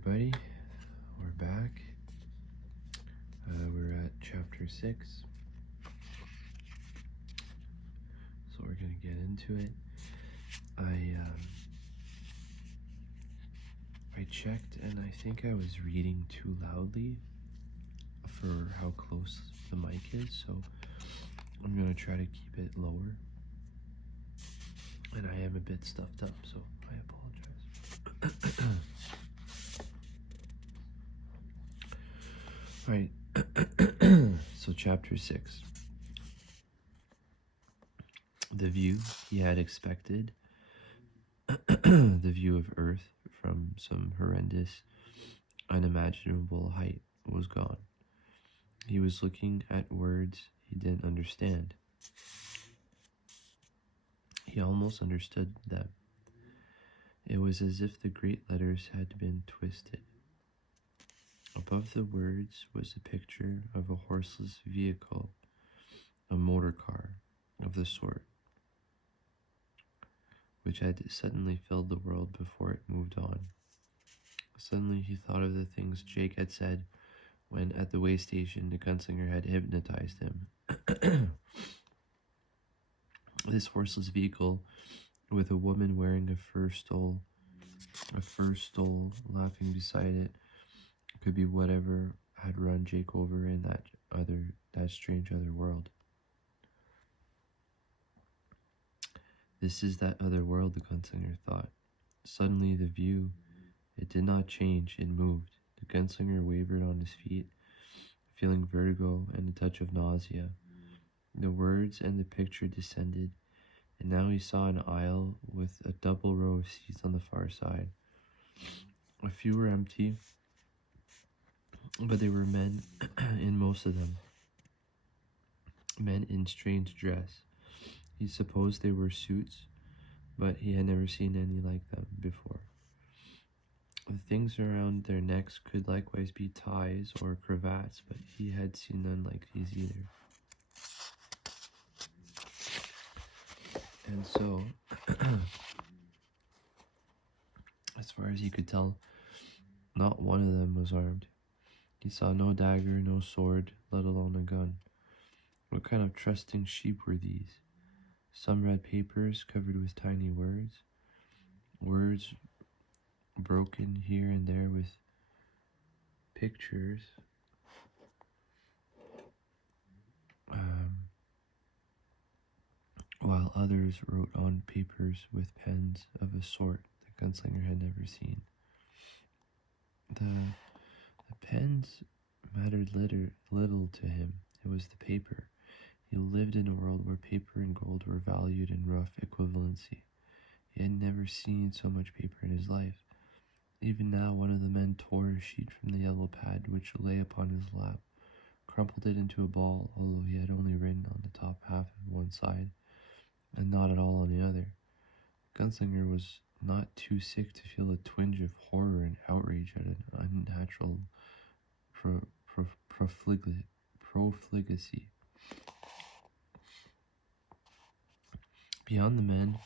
everybody, we're back. We're at chapter 6, so we're going to get into it. I checked, and I think I was reading too loudly for how close the mic is, so I'm going to try to keep it lower. And I am a bit stuffed up, so I apologize. Alright, so chapter 6. The view he had expected, the view of Earth from some horrendous, unimaginable height, was gone. He was looking at words he didn't understand. He almost understood them. It was as if the great letters had been twisted. Above the words was a picture of a horseless vehicle, a motor car of the sort, which had suddenly filled the world before it moved on. Suddenly he thought of the things Jake had said when at the way station the gunslinger had hypnotized him. This horseless vehicle, with a woman wearing a fur stole laughing beside it, could be whatever had run Jake over in that strange other world. This is that other world, the gunslinger thought. Suddenly the view, it did not change, it moved. The gunslinger wavered on his feet, feeling vertigo and a touch of nausea. The words and the picture descended, and now he saw an aisle with a double row of seats on the far side. A few were empty, but there were men in most of them. Men in strange dress. He supposed they were suits, but he had never seen any like them before. The things around their necks could likewise be ties or cravats, but he had seen none like these either. And so, as far as he could tell, not one of them was armed. He saw no dagger, no sword, let alone a gun. What kind of trusting sheep were these? Some read papers covered with tiny words broken here and there with pictures, while others wrote on papers with pens of a sort the gunslinger had never seen. The pens mattered little to him. It was the paper. He lived in a world where paper and gold were valued in rough equivalency. He had never seen so much paper in his life. Even now, one of the men tore a sheet from the yellow pad which lay upon his lap, crumpled it into a ball, although he had only written on the top half of one side, and not at all on the other. Gunslinger was not too sick to feel a twinge of horror and outrage at an unnatural profligacy. Beyond the men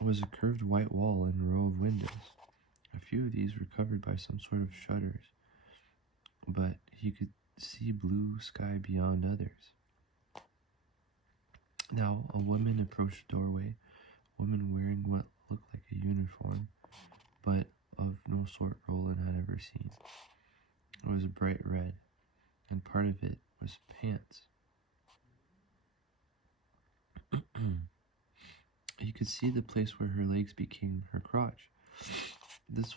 was a curved white wall and a row of windows. A few of these were covered by some sort of shutters, but he could see blue sky beyond others. Now a woman approached the doorway, a woman wearing what looked like a uniform, but of no sort Roland had ever seen. It was bright red, and part of it was pants. He could see the place where her legs became her crotch. This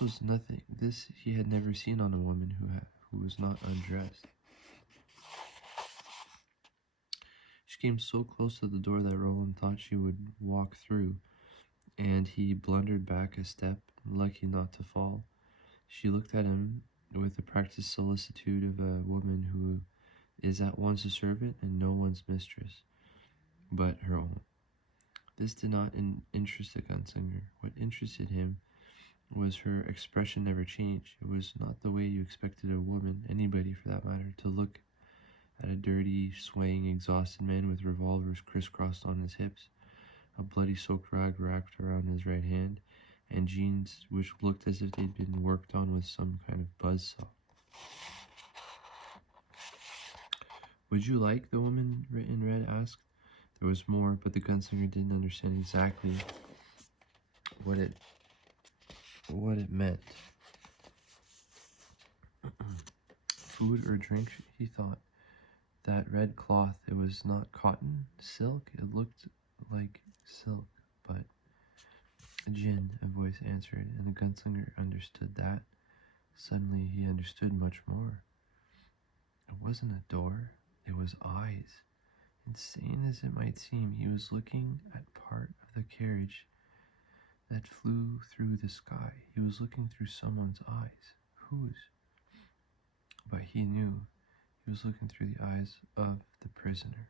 he had never seen on a woman who was not undressed. She came so close to the door that Roland thought she would walk through, and he blundered back a step, lucky not to fall. She looked at him with the practiced solicitude of a woman who is at once a servant and no one's mistress but her own. This did not interest the gunslinger. What interested him was her expression never changed. It was not the way you expected a woman, anybody for that matter, to look at a dirty, swaying, exhausted man with revolvers crisscrossed on his hips, a bloody soaked rag wrapped around his right hand, and jeans which looked as if they'd been worked on with some kind of buzzsaw. "Would you like?" the woman in red asked. There was more, but the gunslinger didn't understand exactly what it meant. Food or drink, he thought. That red cloth, it was not cotton, silk. It looked like silk, but gin, a voice answered, and the gunslinger understood that. Suddenly, he understood much more. It wasn't a door, it was eyes. Insane as it might seem, he was looking at part of the carriage that flew through the sky. He was looking through someone's eyes. Whose? But he knew he was looking through the eyes of the prisoner.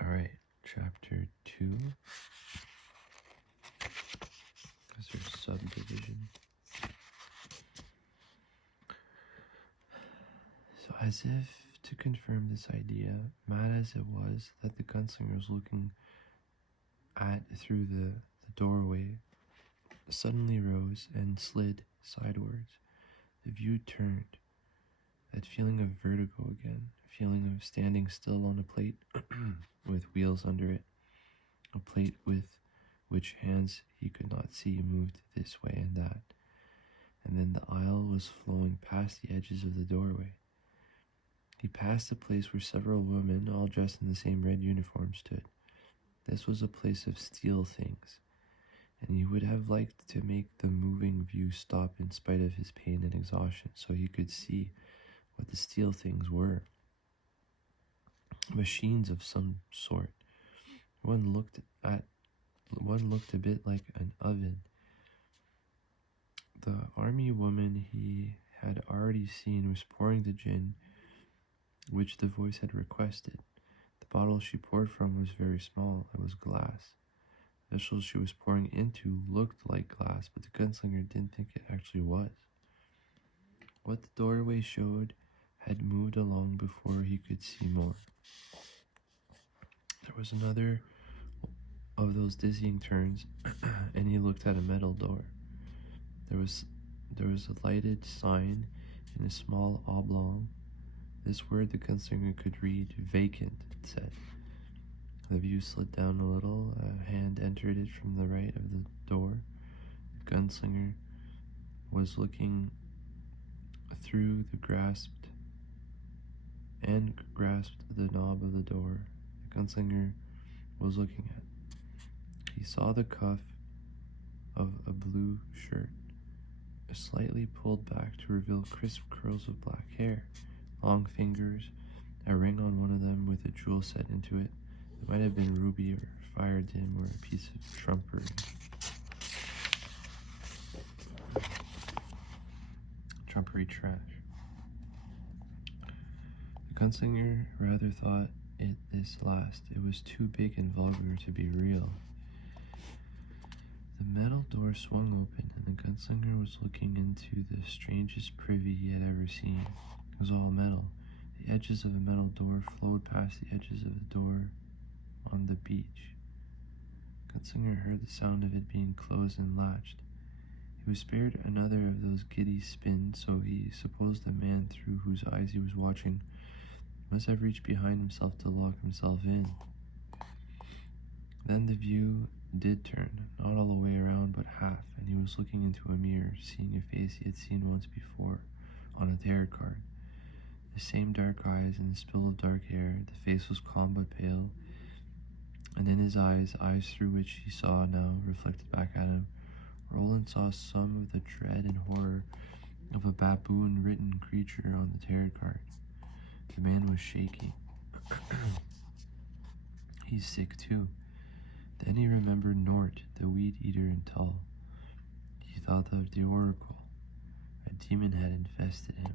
Alright, chapter 2. Is there subdivision? So as if to confirm this idea, mad as it was that the gunslinger was looking at through the doorway, suddenly rose and slid sidewards. The view turned. That feeling of vertigo again, feeling of standing still on a plate with wheels under it, a plate with which hands he could not see moved this way and that, and then the aisle was flowing past the edges of the doorway. He passed a place where several women, all dressed in the same red uniform, stood. This was a place of steel things, and he would have liked to make the moving view stop in spite of his pain and exhaustion, so he could see what the steel things were. Machines of some sort. One looked a bit like an oven. The army woman he had already seen was pouring the gin which the voice had requested. The bottle she poured from was very small. It was glass. The vessel she was pouring into looked like glass, but the gunslinger didn't think it actually was. What the doorway showed had moved along before he could see more. There was another of those dizzying turns, and he looked at a metal door. There was a lighted sign in a small oblong. This word the gunslinger could read. Vacant, it said. The view slid down a little. A hand entered it from the right of the door. The gunslinger was looking through the grasped the knob of the door. The gunslinger was looking at. He saw the cuff of a blue shirt, slightly pulled back to reveal crisp curls of black hair, long fingers, a ring on one of them with a jewel set into it. It might have been ruby or fire dim or a piece of trumpery. Trumpery trash. The gunslinger rather thought it this last. It was too big and vulgar to be real. The metal door swung open, and the gunslinger was looking into the strangest privy he had ever seen. It was all metal. The edges of a metal door flowed past the edges of the door on the beach. Gunslinger heard the sound of it being closed and latched. He was spared another of those giddy spins, so he supposed the man through whose eyes he was watching must have reached behind himself to lock himself in. Then the view did turn, not all the way around, but half, and he was looking into a mirror, seeing a face he had seen once before, on a tarot card. The same dark eyes and the spill of dark hair. The face was calm but pale, and in his eyes through which he saw now reflected back at him, Roland saw some of the dread and horror of a baboon-written creature on the tarot card. The man was shaking. He's sick too. Then he remembered Nort, the weed-eater in Tull. He thought of the oracle. A demon had infested him.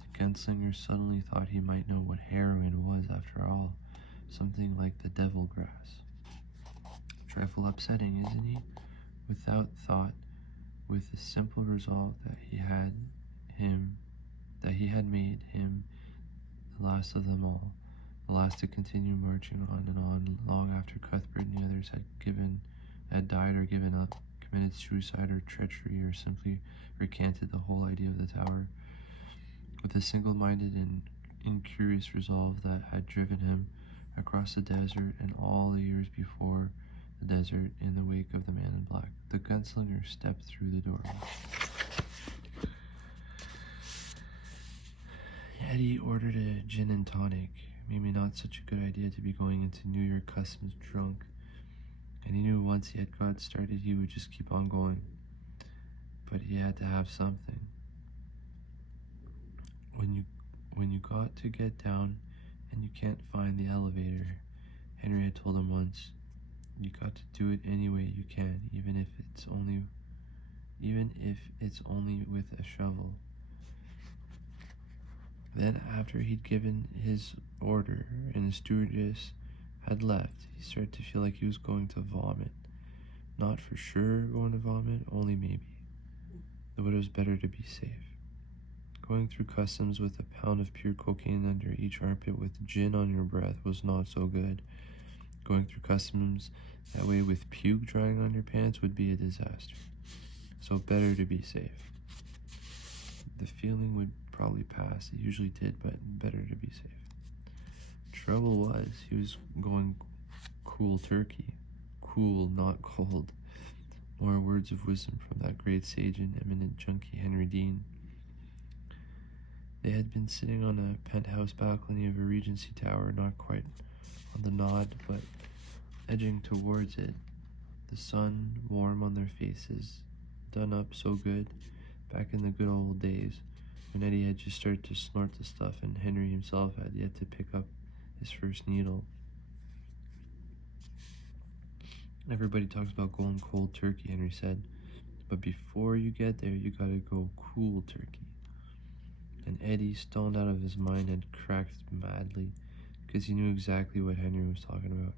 The gunslinger suddenly thought he might know what heroin was after all, something like the devil grass. Trifle upsetting, isn't he? Without thought, with the simple resolve that he had made him the last of them all, Elastic continued marching on and on long after Cuthbert and the others had died or given up, committed suicide or treachery, or simply recanted the whole idea of the tower. With a single-minded and incurious resolve that had driven him across the desert and all the years before the desert in the wake of the man in black, the gunslinger stepped through the doorway. Eddie ordered a gin and tonic. Maybe not such a good idea to be going into New York Customs drunk, and he knew once he had got started he would just keep on going. But he had to have something. When you got to get down and you can't find the elevator, Henry had told him once, you got to do it any way you can, even if it's only with a shovel. Then after he'd given his order and the stewardess had left, he started to feel like he was going to vomit. Not for sure going to vomit, only maybe. Though it was better to be safe. Going through customs with a pound of pure cocaine under each armpit with gin on your breath was not so good. Going through customs that way with puke drying on your pants would be a disaster. So better to be safe. The feeling would probably pass. It usually did, but better to be safe. Trouble was, he was going cool turkey. Cool, not cold. More words of wisdom from that great sage and eminent junkie Henry Dean. They had been sitting on a penthouse balcony of a Regency tower, not quite on the nod, but edging towards it, the sun warm on their faces, done up so good, back in the good old days, when Eddie had just started to snort the stuff and Henry himself had yet to pick up his first needle. Everybody talks about going cold turkey, Henry said, but before you get there, you gotta go cool turkey. And Eddie, stoned out of his mind, had cracked madly, because he knew exactly what Henry was talking about.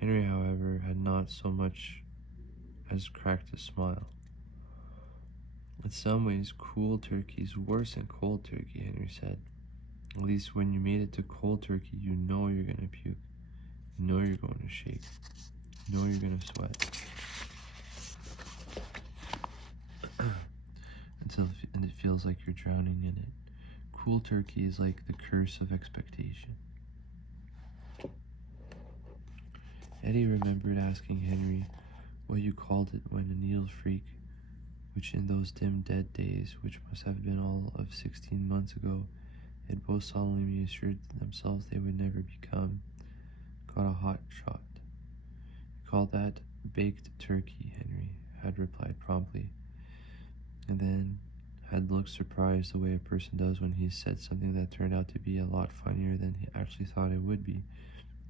Henry, however, had not so much as cracked a smile. In some ways, cool turkey's worse than cold turkey, Henry said. At least when you made it to cold turkey, you know you're gonna puke. You know you're going to shake. You know you're gonna sweat. And it feels like you're drowning in it. Cool turkey is like the curse of expectation. Eddie remembered asking Henry what you called it when a needle freak, which in those dim dead days, which must have been all of 16 months ago, had both solemnly assured themselves they would never become, got a hot shot. You call that baked turkey, Henry had replied promptly, and then had looked surprised the way a person does when he's said something that turned out to be a lot funnier than he actually thought it would be.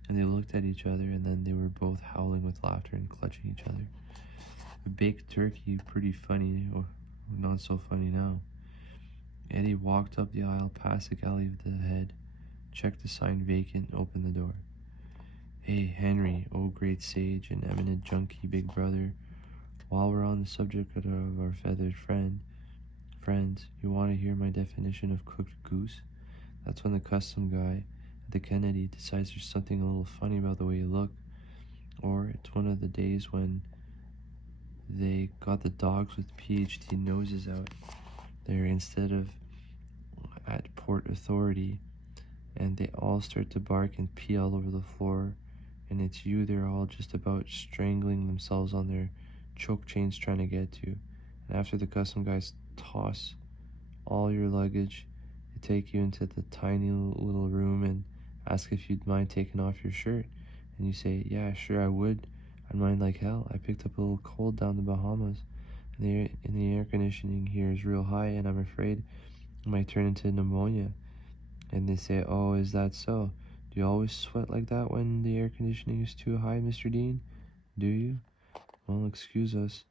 And they looked at each other, and then they were both howling with laughter and clutching each other. A baked turkey, pretty funny, or not so funny now. Eddie walked up the aisle past the galley of the head, checked the sign vacant, and opened the door. Hey, Henry, oh great sage and eminent junkie big brother, while we're on the subject of our feathered friends, you want to hear my definition of cooked goose? That's when the custom guy at the Kennedy decides there's something a little funny about the way you look, or it's one of the days when they got the dogs with PhD noses out there instead of at Port Authority, and they all start to bark and pee all over the floor, and it's you they're all just about strangling themselves on their choke chains trying to get to. And after the custom guys toss all your luggage, they take you into the tiny little room and ask if you'd mind taking off your shirt. And you say, yeah, sure I would. I'd mind like hell. I picked up a little cold down the Bahamas. And the air conditioning here is real high, and I'm afraid it might turn into pneumonia. And they say, oh, is that so? Do you always sweat like that when the air conditioning is too high, Mr. Dean? Do you? Well, excuse us.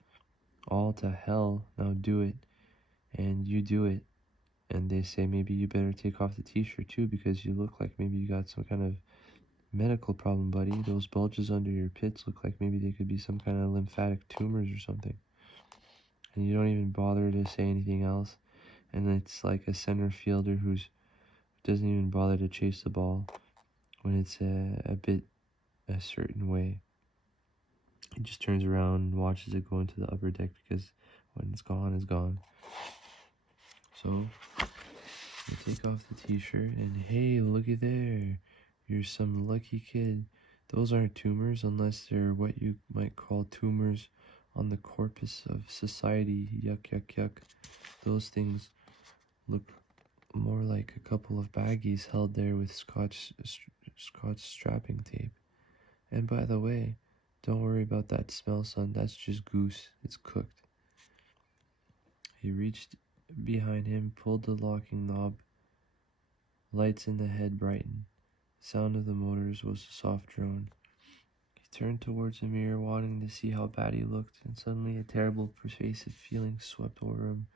All to hell. Now do it. And you do it. And they say maybe you better take off the t-shirt too, because you look like maybe you got some kind of medical problem, buddy. Those bulges under your pits look like maybe they could be some kind of lymphatic tumors or something. And you don't even bother to say anything else. And it's like a center fielder who doesn't even bother to chase the ball. when it's a bit a certain way. He just turns around and watches it go into the upper deck because when it's gone, it's gone. So I take off the t-shirt and hey, looky there. You're some lucky kid. Those aren't tumors unless they're what you might call tumors on the corpus of society. Yuck, yuck, yuck. Those things look more like a couple of baggies held there with scotch strapping tape. And by the way, don't worry about that smell, son. That's just goose. It's cooked. He reached behind him, pulled the locking knob. Lights in the head brightened. The sound of the motors was a soft drone. He turned towards the mirror, wanting to see how bad he looked, and suddenly a terrible, pervasive feeling swept over him.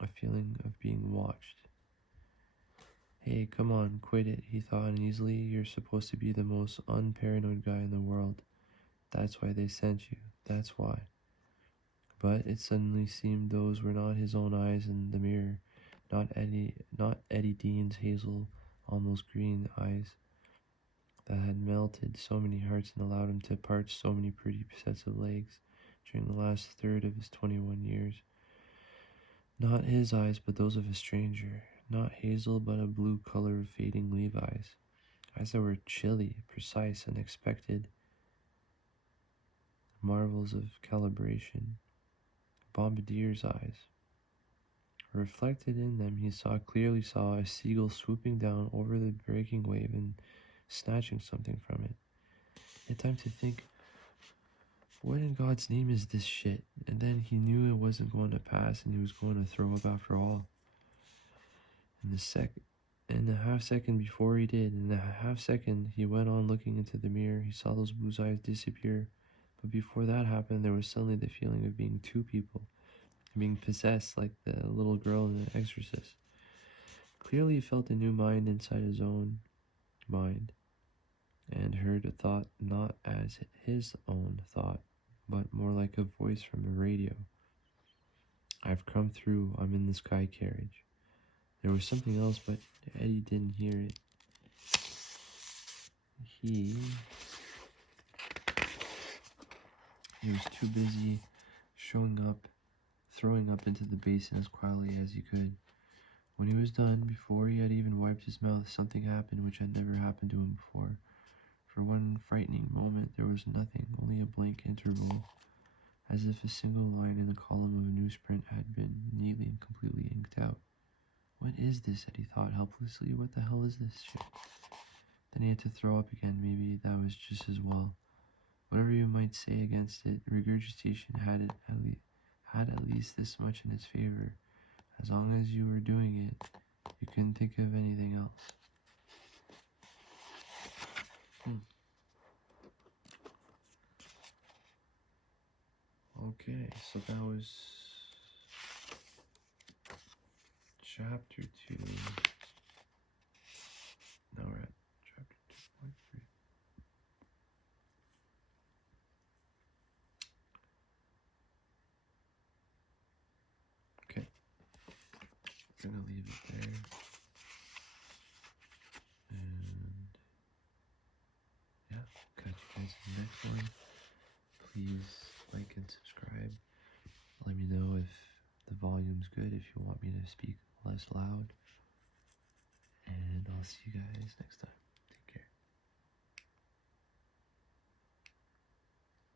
A feeling of being watched. Hey, come on, quit it, he thought uneasily. You're supposed to be the most unparanoid guy in the world. That's why they sent you. That's why. But it suddenly seemed those were not his own eyes in the mirror, not Eddie Dean's hazel, almost green eyes that had melted so many hearts and allowed him to parch so many pretty sets of legs during the last third of his 21 years. Not his eyes, but those of a stranger. Not hazel, but a blue color of fading leaf eyes. Eyes that were chilly, precise, unexpected. Marvels of calibration. Bombardier's eyes. Reflected in them, he clearly saw a seagull swooping down over the breaking wave and snatching something from it. He had time to think, what in God's name is this shit? And then he knew it wasn't going to pass and he was going to throw up after all. In the half second before he did, in the half second he went on looking into the mirror, he saw those blue eyes disappear. But before that happened, there was suddenly the feeling of being two people, being possessed like the little girl in The Exorcist. Clearly he felt a new mind inside his own mind, and heard a thought not as his own thought, but more like a voice from a radio. I've come through, I'm in the sky carriage. There was something else, but Eddie didn't hear it. He was too busy throwing up into the basin as quietly as he could. When he was done, before he had even wiped his mouth, something happened which had never happened to him before. For one frightening moment, there was nothing, only a blank interval, as if a single line in the column of a newsprint had been neatly and completely inked out. What is this? Eddie thought helplessly. What the hell is this shit? Then he had to throw up again. Maybe that was just as well. Whatever you might say against it, regurgitation had at least this much in its favor. As long as you were doing it, you couldn't think of anything else. Okay, so that was chapter 2. Now we're at chapter 2.3. Okay, I'm gonna leave it there. And yeah, catch you guys in the next one. Please like and subscribe. Let me know if the volume's good, if you want me to speak less loud. And I'll see you guys next time.